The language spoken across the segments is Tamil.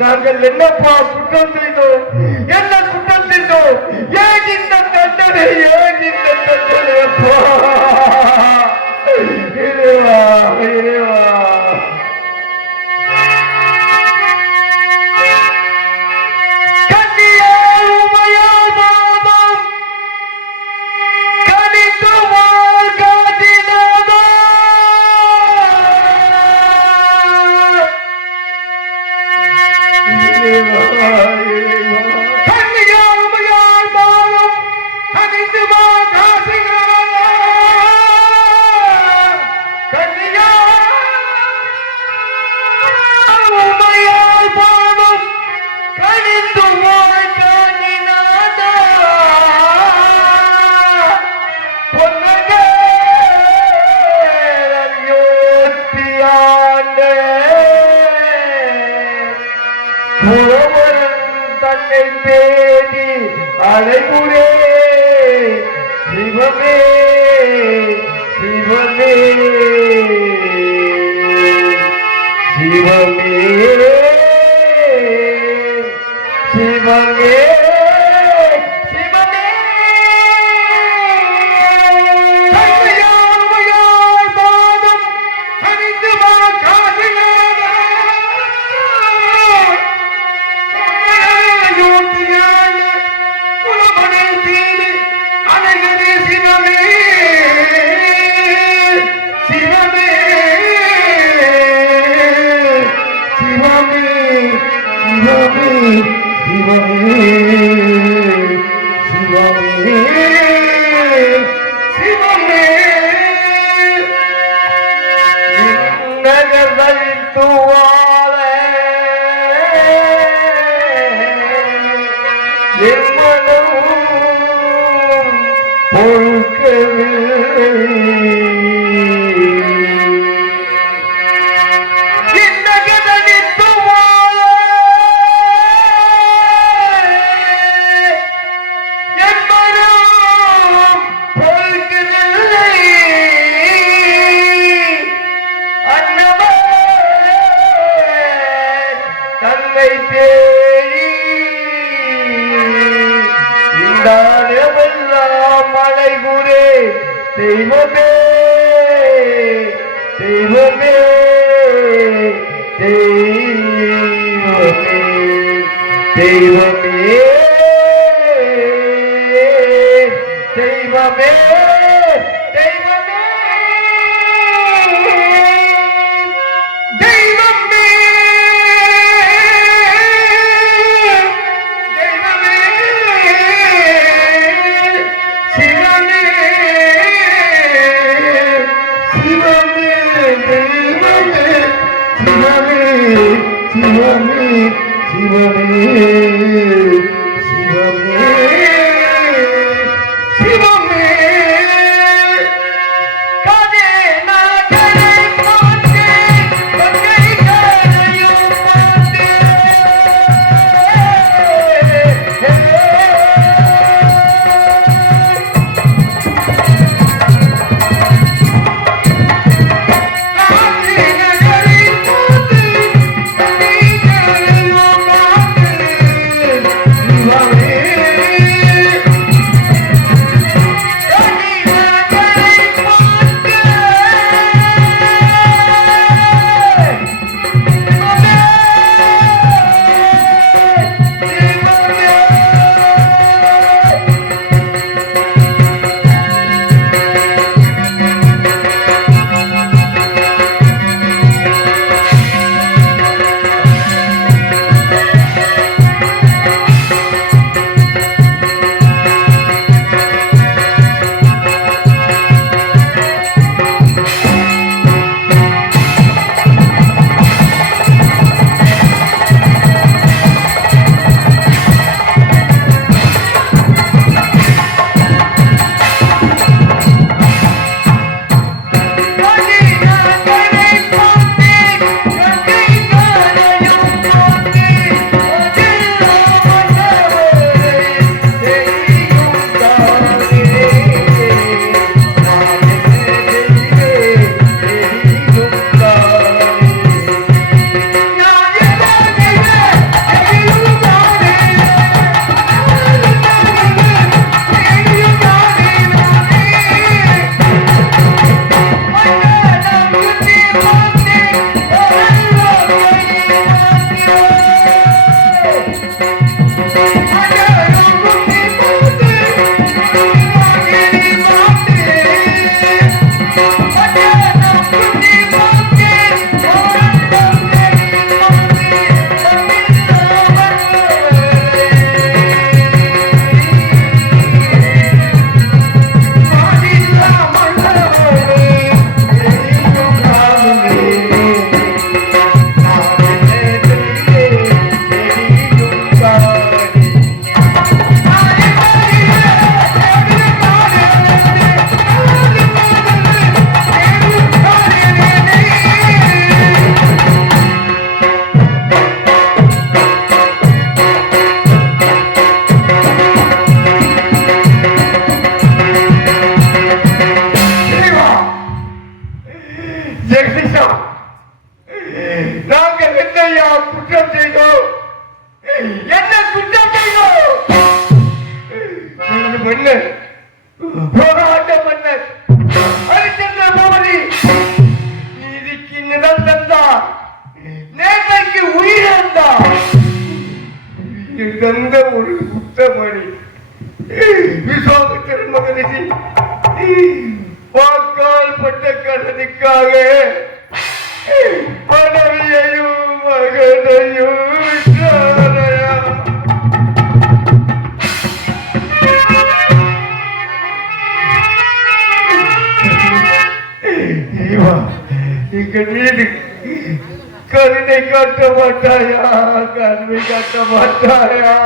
நாங்கள் என்னப்பா குற்றம் செய்தோம்? என்ன குற்றம் செய்தோம்? ஏன் இந்த தண்டனை? ஏன் இந்த தண்டனை? அப்பா இறைவா, இறைவா, தன்னை தேடி அழைகுரே சிவமே சிவமே சிவமே சிவமே தெய்வமே தெய்வமே தெய்வமே தெய்வமே தெய்வமே தந்த ஒரு புத்தமணி விஸ்வாமித்திரன் மகரிஷி வாக்கால் பட்ட கடனுக்காக மனைவியையும் மகனையும் விட்டாரையா. எங்கள் மீது கருணை காட்ட மாட்டாயா? கருணை காட்ட மாட்டாயா?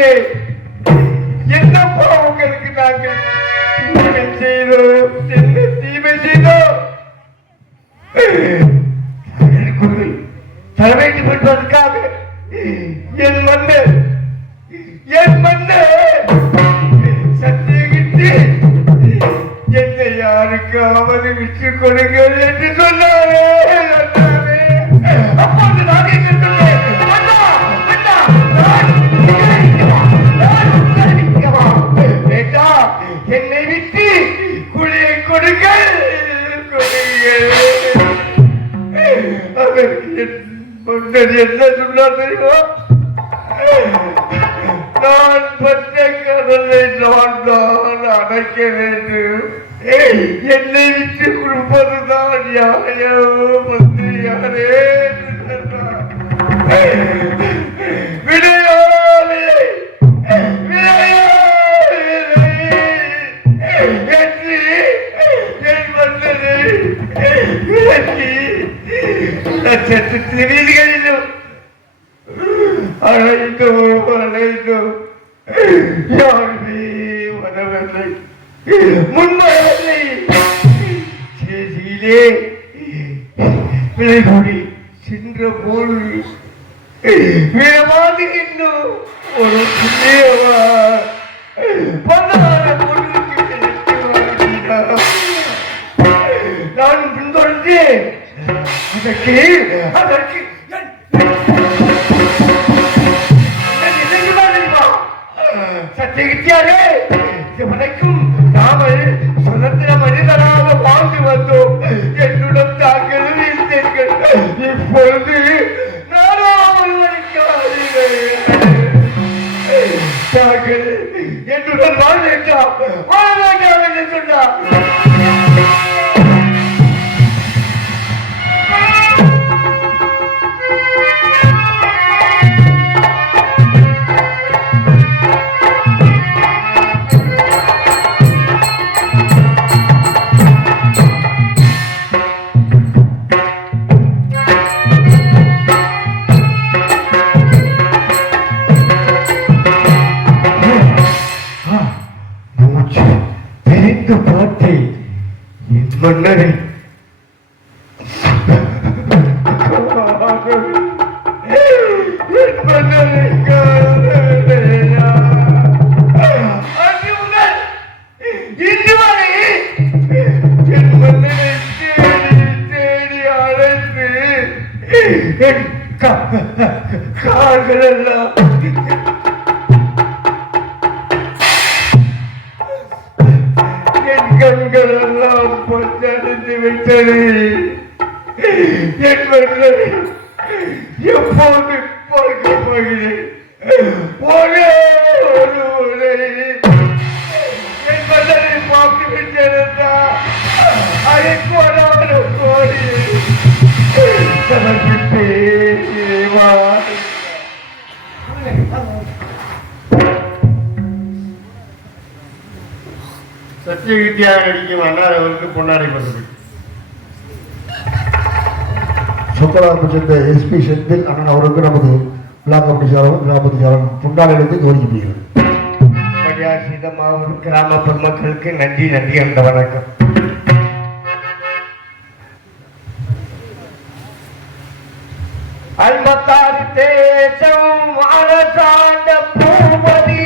இல்லையே. என்னப்பா உங்களுக்கு நாங்கள் தீமை செய்தோம், என்ன தீமை செய்தோம்? தலைமைக்கு பெற்றதற்காக என் மன்னர் சத்தியகிட்டு என்னை யாருக்காவது விட்டு கொடுங்கள் என்று சொன்னாரே. அப்போது நான் என்னை விட்டு குழியை கொடுங்கள். அதற்கு என்ன சொன்னார் தெரியுமா? நான் பற்ற கடலை நான் அடைக்க வேண்டும், என்னை விட்டு கொடுப்பதுதான் நியாயம் மந்திரியாரே. வீதிகளிலும் அழைந்தோம் யாருமே வரவில்லை, முன்வரவில்லை. செய்தியிலே விலைகூடி சென்ற போது வீரமாக இன்னும் ஒரு பிள்ளையவா நான் பின்தொடர்ந்து அதற்கு சத்தியகிட்டியாரே, இதுவரைக்கும் நாமல் சுதந்திர மனிதராக வாழ்ந்து வந்தோம். என்னுடன் தாங்களும் இருந்தீர்கள். இப்பொழுது தாங்கள் என்னுடன் வாழ வேண்டாம், வாழ வேண்டாம் என்று சொன்னார். பாட்டை என் மன்னரை இன்று வரை என் மன்னரை தேடி அழைத்து என் கால்கள் எல்லாம் கண்கள் எல்லாம் பொஞ்சடித்து விட்டது. என் மன்னரை எப்போது பார்க்க போகிறேன்? ஒரே ஒரு முறை என் மன்னரை பார்த்து விட்டிருந்தா அதை கோடான கோடி சமர்ப்பித்தேன். சத்தியகிட்டியாக நடிக்கும் அண்ணாவருக்கு பொன்னாடை பதவி. சொக்கலாபுரம் சேர்ந்த எஸ்பி செந்தில் அண்ணன் அவருக்கு நமது விழா கமிட்டி சார்பாக கிராமத்து சார்பாக பொன்னாடைகளுக்கு கௌரவிக்கப்படுகிறது. மாவட்ட கிராம பொதுமக்களுக்கு நன்றி அந்த வணக்கம். ஐம்பத்தாறு தேசம் அரசாண்ட பூமதி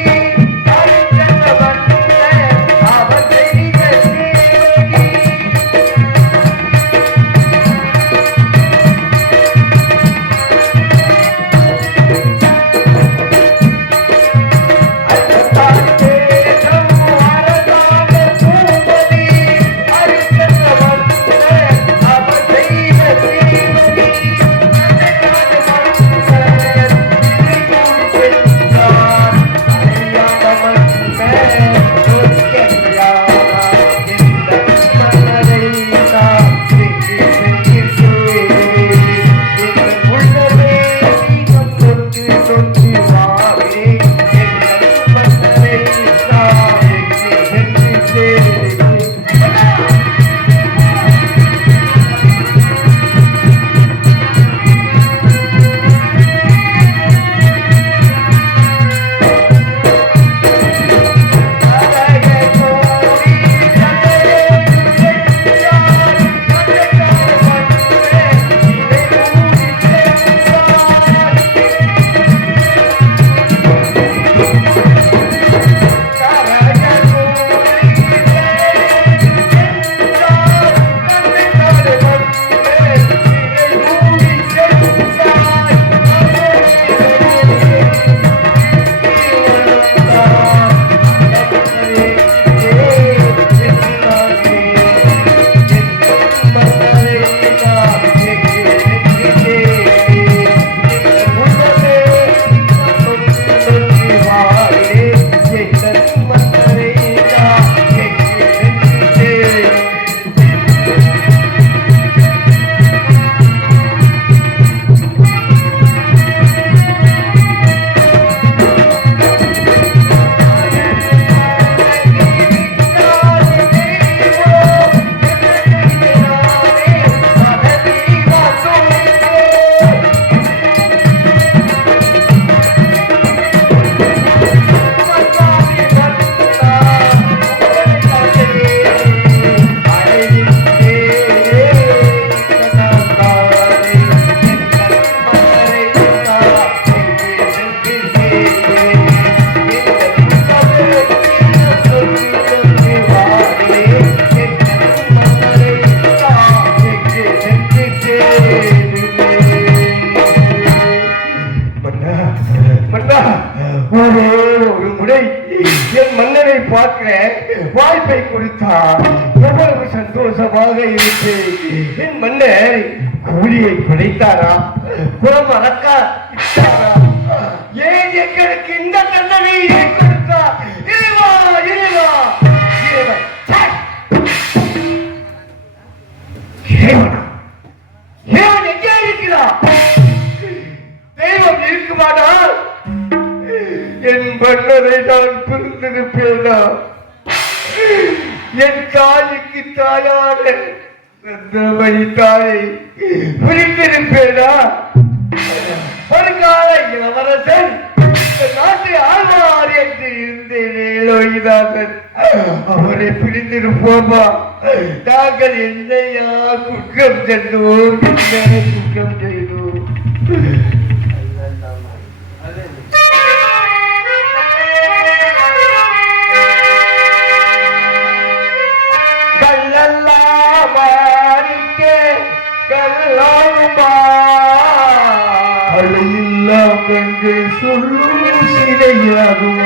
பார்க்கிற வாய்ப்பை கொடுத்தார். எவ்வளவு சந்தோஷமாக இருக்கு. என் மன்னர் கூலியை படைத்தாரா, குலம் அறக்கா இட்டாரா? ஏன் எங்களுக்கு இந்த தண்டனையை கொடுத்தா? இறைவா இறைவா இறைவன் இறைவனா? இறைவன் எங்கே இருக்கிறார்? தெய்வம் இருக்குமானால் என் மன்னரை நான் பிரிந்திருப்பேனா? என் தாய்க்கு தாயான வழி தாயை பிரிந்திருப்பேனா? ஒரு கால இளவரசன் நாட்டை ஆழ்வார் என்று இருந்தேன். அவரை பிரிந்திருப்போமா? நாங்கள் என்னையா குற்றம் சென்றோம், என்ன குற்றம் செய்தோம்? கண்டு சொல்லும் சிறையாகும்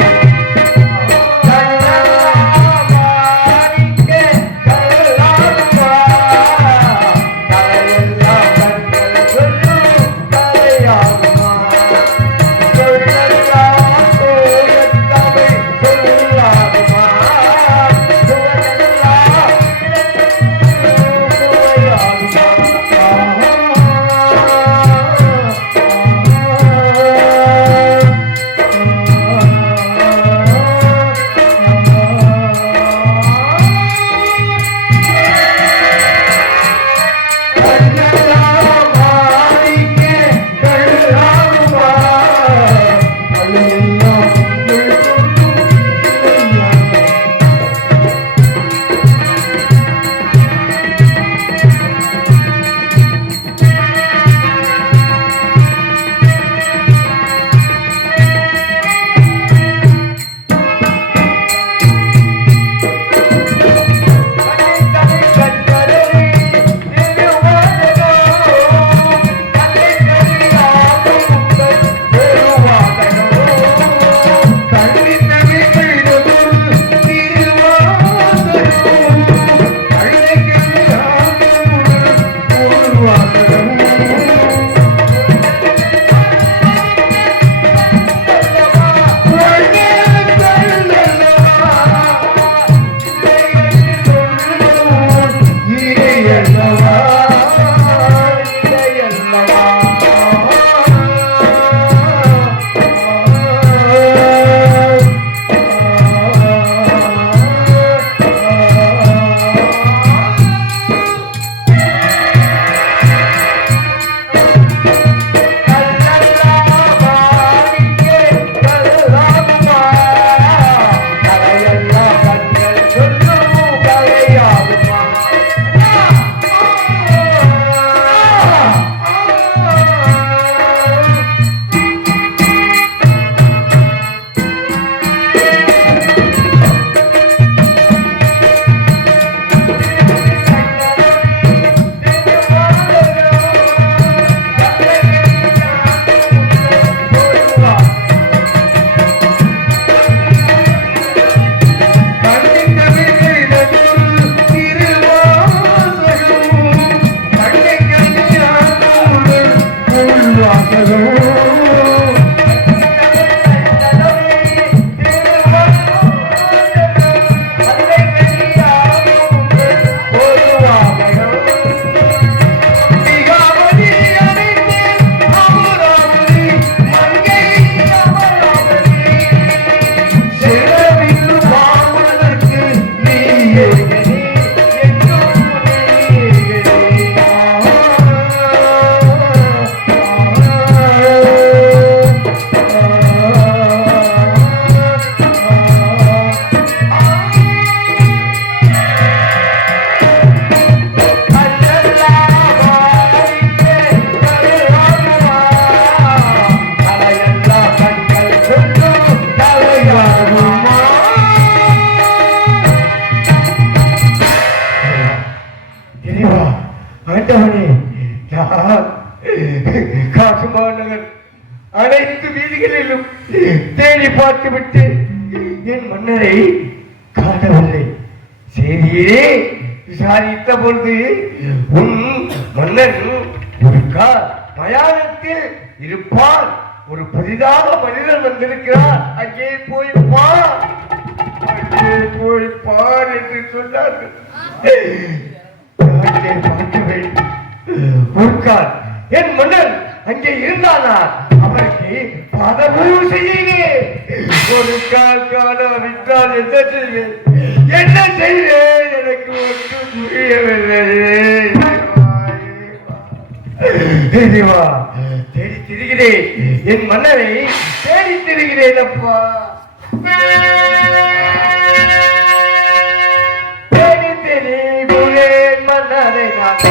காசுமாநகர் அனைத்து வீதிகளிலும் தேடி பார்த்துவிட்டு என் மன்னரை காணவில்லை. செய்தியே விசாரித்த பொழுது உன் மன்னன் ஒரு மயானத்தில் இருப்பான். ஒரு புதிதாக மனிதன் வந்திருக்கிறார், அங்கே போய் பார் என்று சொன்னார்கள். பார்க்க வேண்டும். ஒரு என் மன்னன் அங்கே இருந்தானா அவருக்கு பதவும் செய்கிறேன். ஒரு காணாவிட்டால் என்ன செய்வேன், என்ன செய்வேன், எனக்கு ஒன்றும் புரியவில்லை. தேவா, தேடி திரிகிறேன், என் மன்னரை தேடி திரிகிறேன். அப்பா தேடி திரிகிறேன் மன்னரை நான்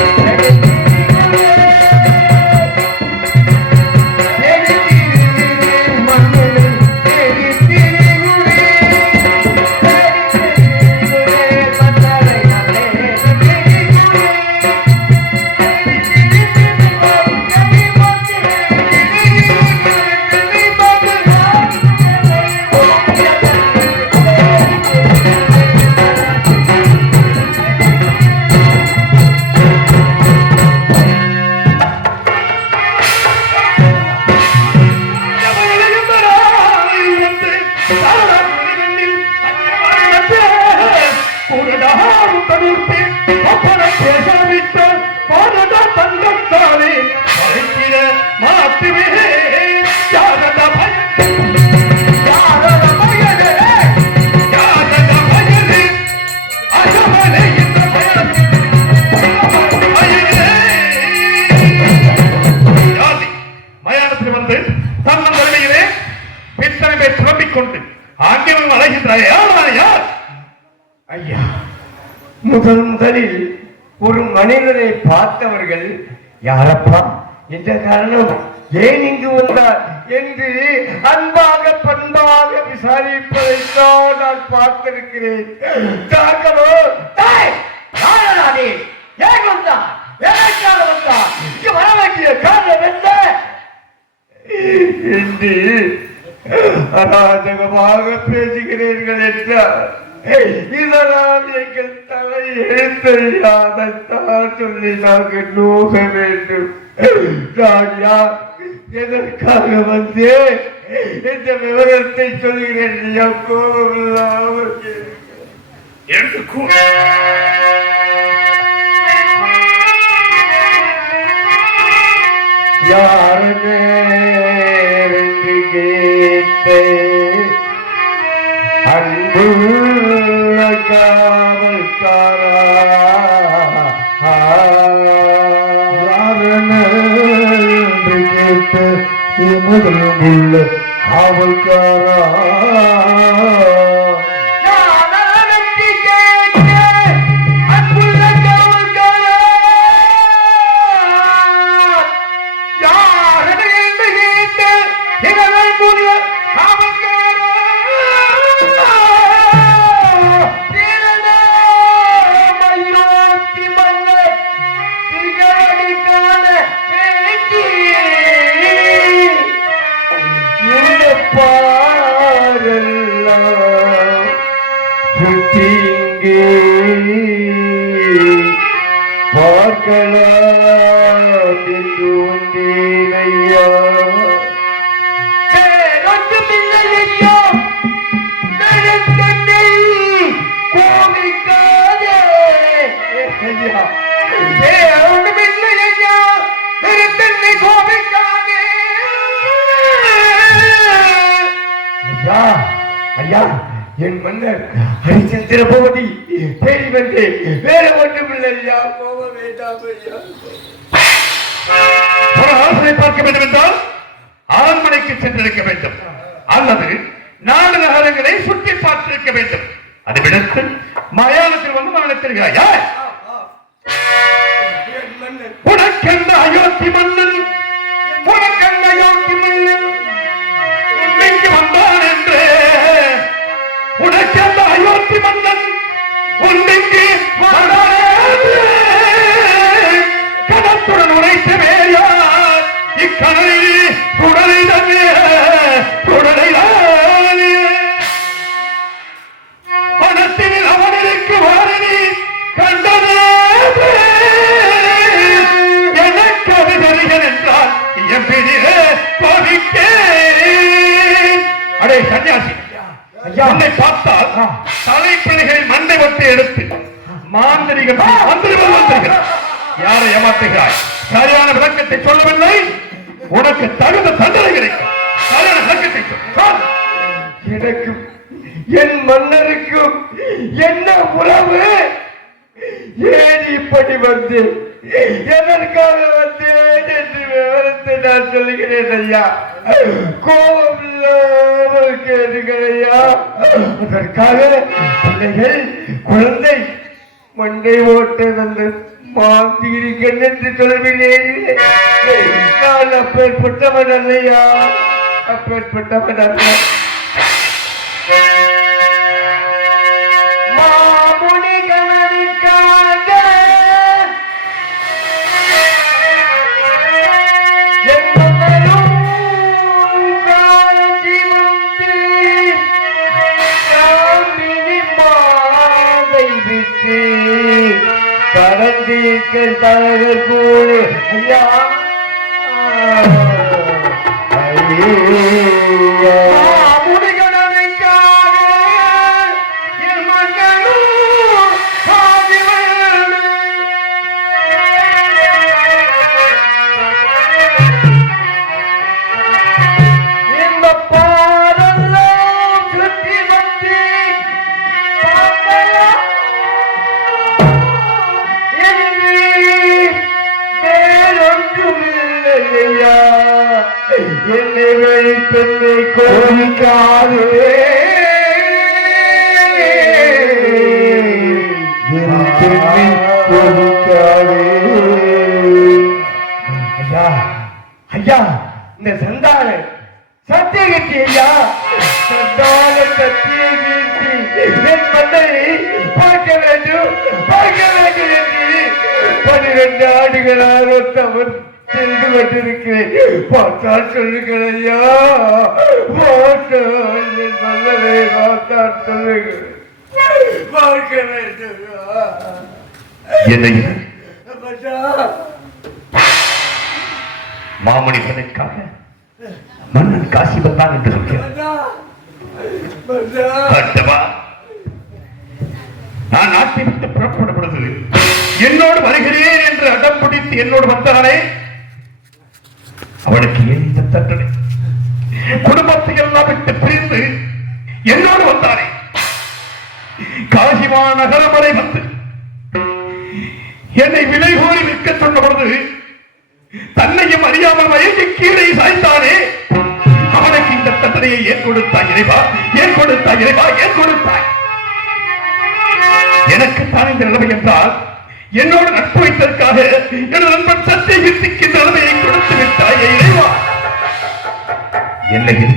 முதலில் ஒரு மனிதனை பார்த்தவர்கள் யாரப்பா, என்ற காரணம், ஏன் இங்கு வந்தார் என்று அன்பாக பண்பாக விசாரிப்பதைத்தான் நான் பார்த்திருக்கிறேன். ஏன் வந்தார், எதற்காக வந்தார், இங்கு வர வேண்டிய காரணம் என்ன என்று அராஜகமாக பேசுகிறீர்கள் என்றார். இதனால் எங்கள் தலை எழுத்தையாதான் சொல்லி நாங்கள் நோக வேண்டும். நான் யார், எதற்காக வந்து இந்த விவரத்தை சொல்கிறேன். கோபம் இல்லாமல் யாருமே கேட்டே அன்புள்ள காவல்காரா கேட்ட முதலுள்ள காவல்காரா என் மன்னர் ஹரிச்சந்திர பூபதி தேடி வந்தேன், வேற ஒன்றும் இல்லை. போக வேண்டாம். ஆசனை பார்க்க வேண்டும் என்றால் அரண்மனைக்கு சென்றிருக்க வேண்டும், அல்லது 4 நகரங்களை சுற்றி பார்த்திருக்க வேண்டும். அதை விடுத்து மயானத்தில் வந்து மரணத்திற்கிறாயா? உனக்கென்ற அயோத்தி மன்னன், உனக்கென்ற அயோத்தி மன்னன் இங்கு வந்தான் என்று, உனக்கென்ற அயோத்தி மன்னன் உன்னிங்கு கணத்துடன் உரைத்த வேயார் இக்கணை சுடலை சுடலை பணத்தை பவிக்கேன். அடே சன்னியாசி, உன்னை பார்த்தால் தலைப்பிள்ளைகளின் மண்டை வட்டை எடுத்து மாந்திரிகம் மந்திரிகள் யாரை ஏமாற்றுகிறாய்? சரியான விளக்கத்தை சொல்லவில்லை, உனக்கு தகுந்த தண்டனை கிடைக்கும். சரியான விளக்கத்தை சொல். எனக்கும் என் மன்னருக்கும் என்ன உறவு? ஏன் இப்படி வந்து எதற்காக வந்தேன் என்று விவரத்தை நான் சொல்லுகிறேன் ஐயா. கோபம் இல்லாமல் கேளுங்கள் ஐயா. அதற்காக பிள்ளைகள் குழந்தை மண்டை ஓட்ட வந்து மாந்திரிகன் என்று சொல்கிறேன். நான் அப்பேற்பட்டவன் அல்லையா, அப்பேற்பட்டவன் அல்ல. மாமுனிகளுக்காக எங்களும் காஞ்சி வந்து காமினி மாதை விட்டு கடந்தீர்கள் தரகர் போல் ஐயா. என்னை வைத்தென்னை கோரிக்காதே, ஐயா ஐயா, இந்த சந்தான சத்திய கட்சி ஐயா, சந்தான சத்திய கீர்த்தி என் மன்னரை பார்க்க வேண்டும் என்று 12 ஆண்டுகளாக தவறு சென்று கொண்டிருக்கிறேன். பார்த்தால் சொல்லுங்கள் ஐயா, பார்த்தால் என் மன்னரை பார்த்தால் சொல்லுங்கள், பார்க்க வேண்டும். மாமணிகளுக்காக மன்னன் காசி வந்தான் என்று சொல்கிறார். நான் நாட்டை விட்டு புறப்படும் பொழுது என்னோடு வருகிறேன் என்று அடம் பிடித்து என்னோடு வந்தானே, அவனுக்கு ஏன் இந்த தண்டனை? குடும்பத்தை எல்லாம் விட்டு பிரிந்து என்னோடு வந்தானே, காசிமா நகரம் வரை வந்து என்னை விலை கோரி விற்க சொன்ன பொழுது தன்னையும் அறியாமல் வயது கீழே சாய்த்தானே, அவனுக்கு இந்த தண்டனையை ஏன் கொடுத்தாய் இறைவா? ஏன் கொடுத்தாய் இறைவா? ஏன் கொடுத்தாய்? எனக்கு தான் இந்த நிலைமை என்றால் என்னோடு நட்பு வைத்ததற்காக எனது நண்பன் சத்தியகீர்த்திக்கு இந்த நிலைமையை கொடுத்து விட்டாயே இறைவா. என்னையில்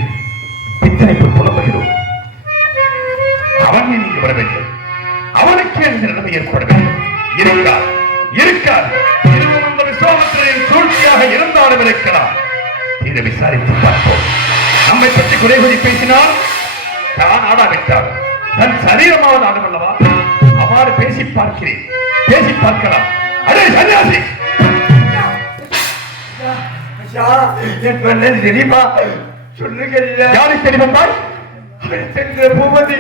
பித்தனைப்பு புலம்புகிறோம். அவன் நீங்க வர வேண்டும், அவனுக்கு இந்த நிலைமை ஏற்பட வேண்டும். இருக்கார் இருக்கார் இதுவும் இந்த விசுவாமத்திரின் சூழ்ச்சியாக இருந்தாலும் இருக்கலாம். இதை விசாரித்து பார்ப்போம். நம்மை பற்றி குறை கூறி பேசினால் தான் ஆடாவிட்டார், தன் சரீரமாவது ஆடும் அல்லவா? அவ்வாறு பேசி பார்க்கிறேன், பேசி பார்க்கலாம். அடே சன்னியாசி, என் மன்னன் தெரியுமா? சொல்லுங்கள். யாரை தேடி வந்தாய்? சென்ற பூமதி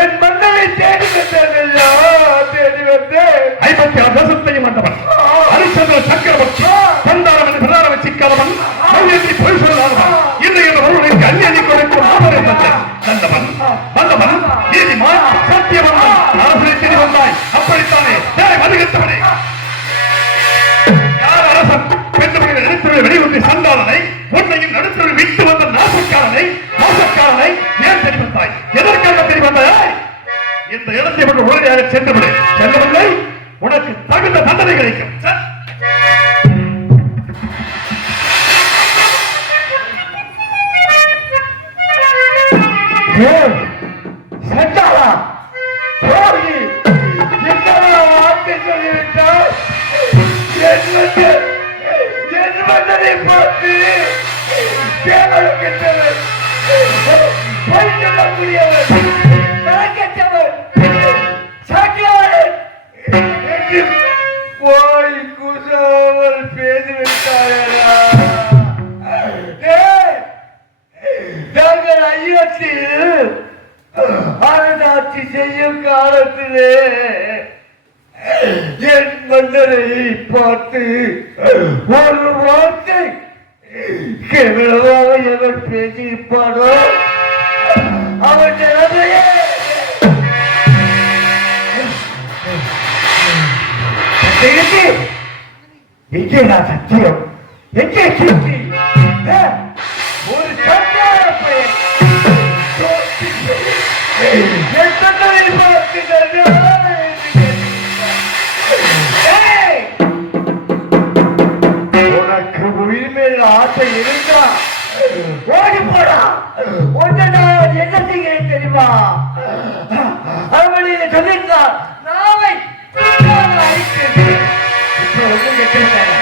என் மன்னரை தேடி வந்தேன், தேடி வந்தேன். 56 தேசத்தையும் வந்தவன் ஹரிச்சந்திர சக்கரவர்த்தி, பந்தாரம் என்று பிரதான வச்சிக்காதவன், பொய் சொல்லாதவன், இன்றைய ஒருவனுக்கு அந்நியனை கொடுக்கும் மாபெரும் தந்தவன், வந்தவன், நீதிமான், சத்தியவன், அரசனை தேடி வந்தாய். அப்படித்தானே வருகின்றவனே? யார் அரசன்? பெண்ணுடைய நடுத்தருள் வெளிவந்து சண்டாளனை, உன்னையும் நடுத்தருள் விட்டு வந்த நாசக்காரனை, மோசக்காரனை ஏன் தேடி வந்தாய்? எதற்காக தேடி வந்தாய்? இந்த இடத்தை விட்டு உடனடியாக சென்றுவிடு. செல்லவில்லை, உனக்கு தகுந்த தண்டனை கிடைக்கும். சண்டாளா, போகி என்ன வார்த்தை சொல்லிவிட்டால் என் மன்னரை பார்த்து கேவலப்பட்டவர், பொய் சொல்லக்கூடியவர், கெட்டவர், சாக்கியவர் என்று போய் கூசாமல் பேசிவிட்டாரா? சொல்லுதே என் மன்னரை பார்த்து ஒரு வார்த்தை கேவலமாக எவன் பேசியிருப்பானோ அவன் நிலைமையே எங்கே நான் சத்தியம் எங்கே கீர்த்தி ஒரு சத்தியான பெயர் உனக்கு உயிர் மேல் ஆசை இருந்தா ஓடி போடா ஒன்றை நான் என்ன செய்கிறேன் தெரியுமா அவளில் சொல்லியிருந்தார் நாவை அழிக்கிறது இப்போ ஒன்றும் கேட்கிறேன்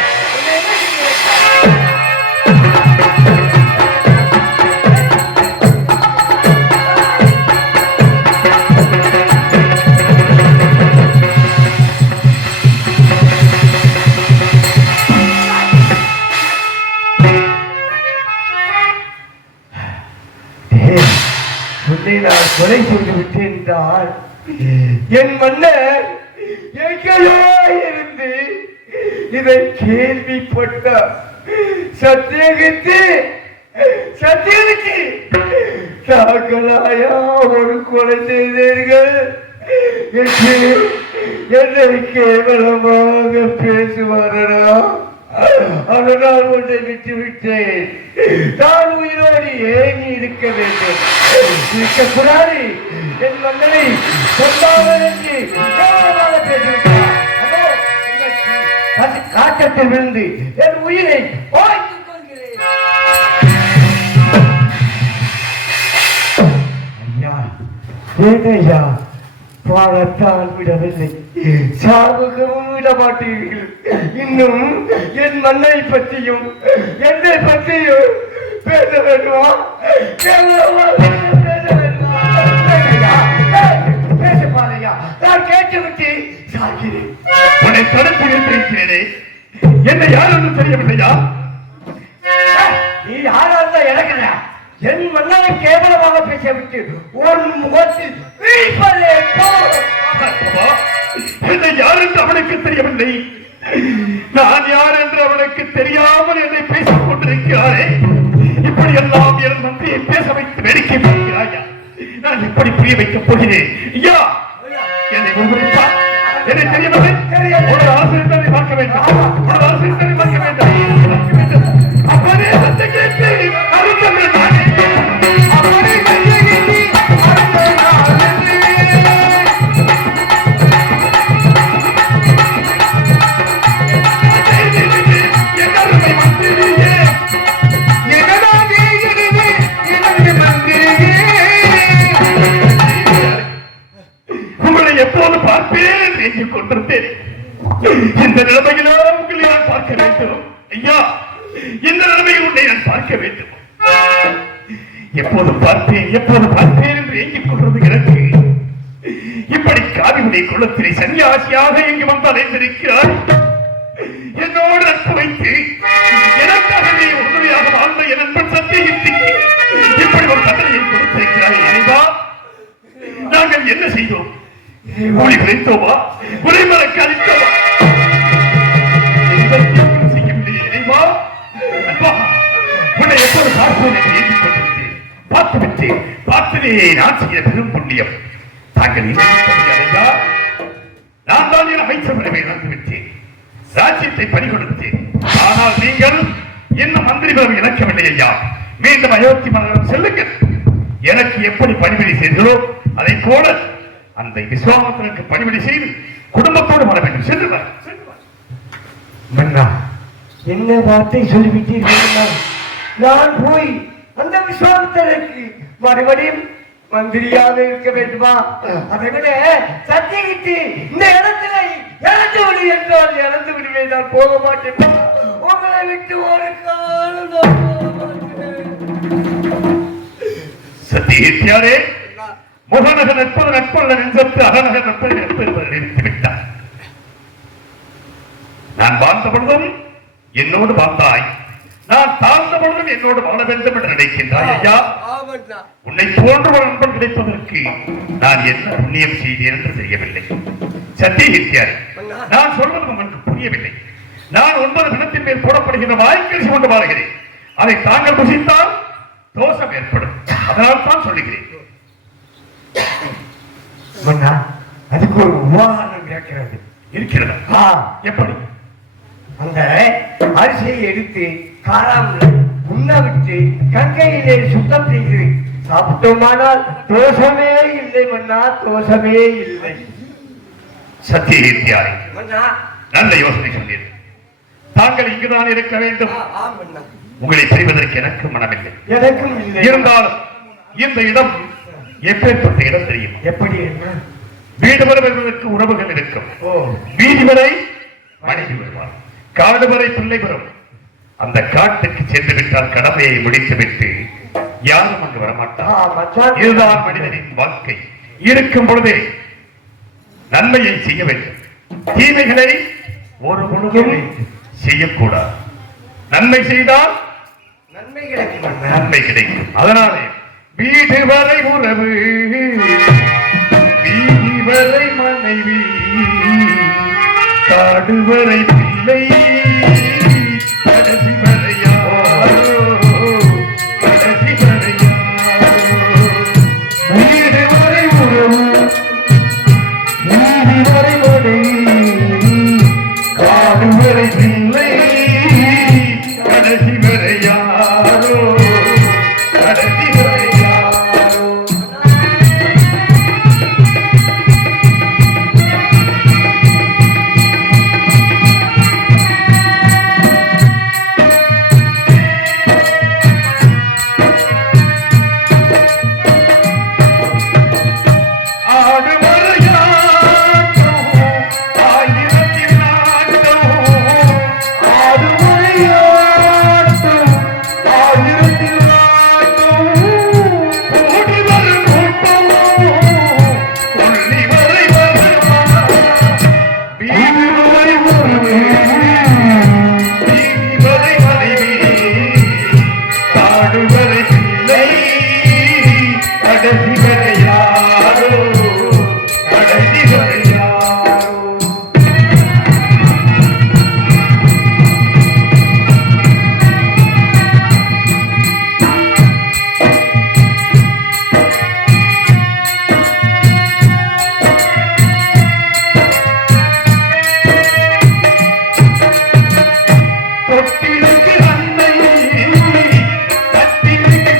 நான் கொலை செய்து விட்டேன் என்றால் என் மன்னர் எங்கேயோ இருந்து இதை கேள்விப்பட்ட சத்தியகித்து தாங்களாயா ஒரு கொலை செய்தீர்கள் என்று என்னை கேவலமாக பேசுவாரா அதனால் ஒன்றை விட்டுவிட்டேன் நான் உயிரோடு ஏங்கி இருக்க வேண்டும் இருக்கக்கூடாது என் மன்னரை சொல்லாமல் என்று பேசிவிட்டார் காட்டத்தில் விழுந்து என் உயிரை வாங்கிக் கொள்கிறேன் ஐயா ஏதையா பாடத்தான் விடவில்லை சாவுகவும் விட மாட்டீர்கள் இன்னும் என் மண்ணை பற்றியும் என்னை பற்றியும் பேச வேண்டுமா பேச பாருயா நான் கேட்டுவிட்டு சாகிறேன் உன்னை தொடர்ந்து வைத்திருக்கிறேனே என்னை யாரும் தெரியவில்லையா நீ யாரால் இறங்குற என் மன்னரை கேவலமாக பேசவிட்டு ஒரு முகத்தில் வீழ்ப்பதே என்னை யார் என்று அவனுக்கு தெரியவில்லை நான் யார் என்று அவனுக்கு தெரியாமல் என்னை பேசிக் கொண்டிருக்கிறாரே இப்படி எல்லாம் என் மந்திரியை பேச வைத்து வேடிக்கை பார்க்கிறாயா நான் இப்படி புரிய வைக்கப் போகிறேன் ஐயா என்னை ஒருவருப்பா என்னை தெரியவில்லை ஒரு ஆசிரியரை பார்க்க வேண்டாம் ஒரு ஆசிரியரை பார்க்க வேண்டாம் அப்பனே சத்தை கேட்டு அருந்தமிழ் நானே அப்பனே சத்தை கேட்டு அருந்தமிழ் நானே என்னருமை மந்திரியே என்னடாதே என்னுடைய மந்திரியே உங்களை எப்போது பார்ப்பேன் என்று கொண்டிருந்தேன் இந்த நிலைமையிலோ உங்களை நான் பார்க்க வேண்டும் ஐயா இந்த நிலைமையில் உன்னை நான் பார்க்க வேண்டும் எப்போது பார்ப்பேன் என்று ஏங்கிக் கொண்டது எனக்கு இப்படி காவிரி குளத்திலே சன்னியாசியாக இங்கு வந்து அலைந்திருக்கிறார் என்னோடு நட்பு வைத்து எனக்காகவே உறுதியாக வாழ்ந்த என் நண்பன் சத்தியகித்திக்கு இப்படி ஒரு தண்டனையை கொடுத்திருக்கிறாய் இறைவா நாங்கள் என்ன செய்தோம் ஒளி குறைத்தோமா குறைமறக்க அளித்தோமா செய்யவில்லை இறைவா உன்னை எப்போது பார்ப்போம் என்று ஏற்றிக் கொண்டிருந்தேன் பார்த்துவிட்டே நான் செய்ய பெரும் புண்ணியம் தாங்கள் ஐயா நான் தான் என் அமைச்சர் உரிமை இழந்து விட்டேன் ராஜ்யத்தை பறி கொடுத்தேன் ஆனால் நீங்கள் இன்னும் மந்திரி பதவி இழக்கவில்லை ஐயா மீண்டும் அயோத்தி மன்னரிடம் செல்லுங்கள் எனக்கு எப்படி பணிவிடை செய்தோ அதை போல அந்த விஸ்வாமித்திரனுக்கு பணிவிடை செய்து குடும்பத்தோடு வர வேண்டும் சென்று மன்னா என்ன வார்த்தை சொல்லிவிட்டீர்கள் நான் போய் அந்த விஸ்வாமித்திரனுக்கு மறுபடியும் மந்திரியாக இருக்க வேண்டுமா அதை விட சத்தியகிட்டு இந்த இடத்துல இறந்து விடு என்றால் இறந்து விடுவேன் நான் போக மாட்டேன் உங்களை விட்டு ஒரு காலம் நான் போக மாட்டேன் சத்தியகித்தியாரே முகநக நட்பது நட்பல்ல நெஞ்சத்து அகநக நட்பது நட்பது நிறுத்தி விட்டார் நான் வாழ்ந்த பொழுதும் என்னோடு வாழ்ந்தாய் நான் தாழ்ந்த பொழுதும் என்னோடு வாழ வேண்டும் என்று நினைக்கின்றாய் ஐயா. ஆமாண்ணா. உன்னை போன்ற ஒரு நண்பன் கிடைப்பதற்கு நான் என்ன புண்ணியம் செய்தேன் என்று தெரியவில்லை. சத்தியகித்தியார், நான் சொல்வது உங்களுக்கு புரியவில்லை. நான் 9 தினத்தின் மேல் போடப்படுகின்ற வாய்க்கரிசி கொண்டு வாழ்கிறேன். அதை தாங்கள் புசித்தால் தோஷம் ஏற்படும். அதனால் தான் சொல்லுகிறேன். மன்னா, அதுக்கு ஒரு உதாரணம் இருக்கிறது. இருக்கிறதா? எப்படி? அந்த அரிசியை எடுத்து காராமல் உண்ண விட்டு கங்கையிலே சுத்தம் செய்து சாப்பிட்டோமானால் தோஷமே இல்லை மன்னா, தோஷமே இல்லை. சத்தியகித்தியாரை, மன்னா, நல்ல யோசனை சொன்னீர்கள். தாங்கள் இங்குதான் இருக்க வேண்டும். ஆமண்ணா. உங்களை பிரிவதற்கு எனக்கு மனமில்லை. எனக்கும் இல்லை. இருந்தாலும் இந்த இடம் எப்பேற்பட்ட இடம் தெரியும்? எப்படி என்ன? வீடு வரை வருவதற்கு உறவுகள் இருக்கும். ஓ, வீதி வரை மனைவி வருவார், காடு வரை பிள்ளை வரும். அந்த காட்டுக்கு சென்று விட்டால் கடமையை முடித்துவிட்டு யாரும் அங்கு வரமாட்டார். இதுதான் மனிதனின் வாழ்க்கை. இருக்கும் பொழுதே நன்மையை செய்ய வேண்டும், தீமைகளை ஒரு பொழுதும் செய்யக்கூடாது. நன்மை செய்தால் நன்மை கிடைக்கும் மன்னா. நன்மை கிடைக்கும். அதனாலே வீடு வரை உறவு, வீதி வரை மனைவி, காடு வரை பிள்ளை, கடைசி வரையாரோ, கடைசி வரையாரோ. வீடு வரை உறவு, வீதி வரை மனைவி, காடு வரை பிள்ளை, கடைசி வரையாரோ, கடைசி வரையாரோ. ஆடு மறையாட்டம், ஆயிரத்தில் நாட்டம், ஆடு மறையாட்டம், ஆயிரத்தில் நாட்டம், ஓடி வரும் கூட்டம், கொள்ளி வரை வருமா, வீடு வரை உறவு, வீதி வரை மனைவி, காடு வரை பிள்ளை, கடைசி வரை யாரோ, கடைசி வரை யாரோ. தொட்டிலுக்கு அன்னை, கட்டிலுக்கு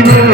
இவரது